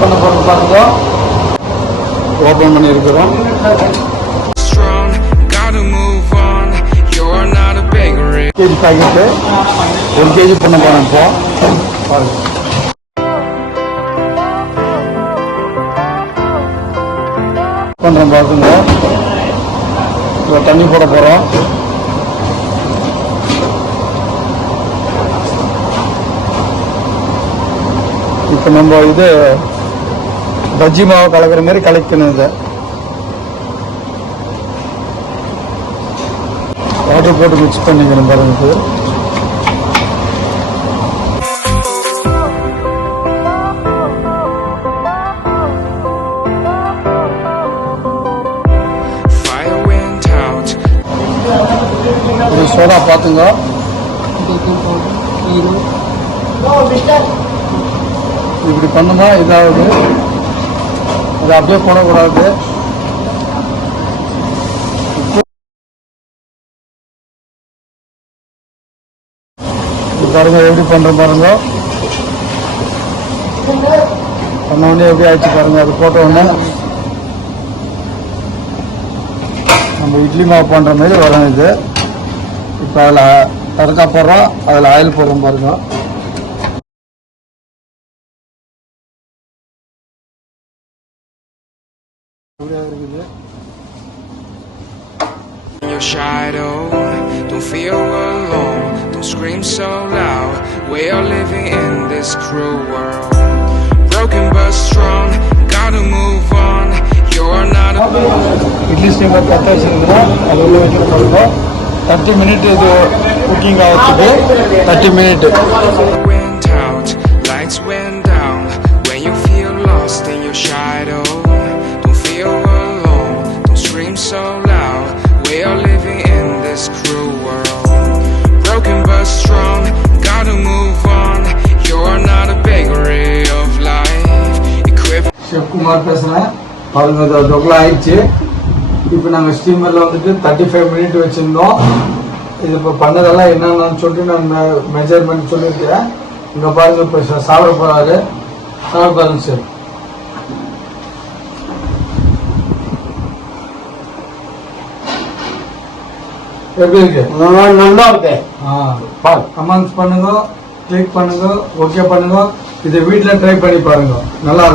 பண்ண பாருங்க, ஓபன் பண்ணியிருக்கிறோம். கேஜி பாக்கெட்டு 1 கேஜி பண்ண போறோம். இப்போ பாருங்க, பண்றோம் பாருங்க. தண்ணி போட போறோம். இப்போ நம்ம இது பஜ்ஜி மாவு கலக்கிற மாதிரி கலக்கணும். இதை வாட்டர் போட்டு மிக்ஸ் பண்ணிக்கணும் பாருங்க. சோடா பார்த்துங்க. இப்படி பண்ணுமா இதாவது, அது அப்படியே போடக்கூடாது. பாருங்க எப்படி பண்ற பாருங்க. பண்ண உடனே எப்படி ஆயிடுச்சு பாருங்க. அது போட்ட உடனே நம்ம இட்லி மாவு பண்ற மாதிரி வரும் இது. இப்போ அதில் தடுக்கா போடுறோம், அதில் ஆயில் போடுறோம் பாருங்க. இருக்குது. Your shadow, don't feel alone, don't scream so loud. We are living in this cruel world, broken but strong, gotta move on. You're not a idli steamer பற்ற வச்சிருக்கிறோம். அது உள்ள வச்சுட்டு பாருங்க. 30 மினிட் இது குக்கிங் ஆகுது. 30 minute. went out, lights went down. When you feel lost in your shadow, don't feel alone, don't scream so loud. We are living in this cruel world, broken but strong, gotta move on. You're not a bakery of life, equipped. Chef Kumar பேசுறேன். பாருங்க, டொக்லா ஆயிடுச்சு. இப்போ நாங்கள் ஸ்டீமரில் வந்துட்டு 35 minute வச்சுருந்தோம். இது இப்போ பண்ணதெல்லாம் என்னென்னு சொல்லிட்டு நான் மெஜர்மெண்ட் சொல்லியிருக்கேன். இங்கே பாருங்க, இப்போ சாப்பிட போகிறாரு. சாப்பிட பாருங்க சார். எப்படி இருக்கு? நல்லா இருக்கு. கமெண்ட்ஸ் பண்ணுங்க, கிளிக் பண்ணுங்க, ஓகே பண்ணுங்க. இதை வீட்டில் ட்ரை பண்ணி பாருங்க. நல்லா இருக்கு.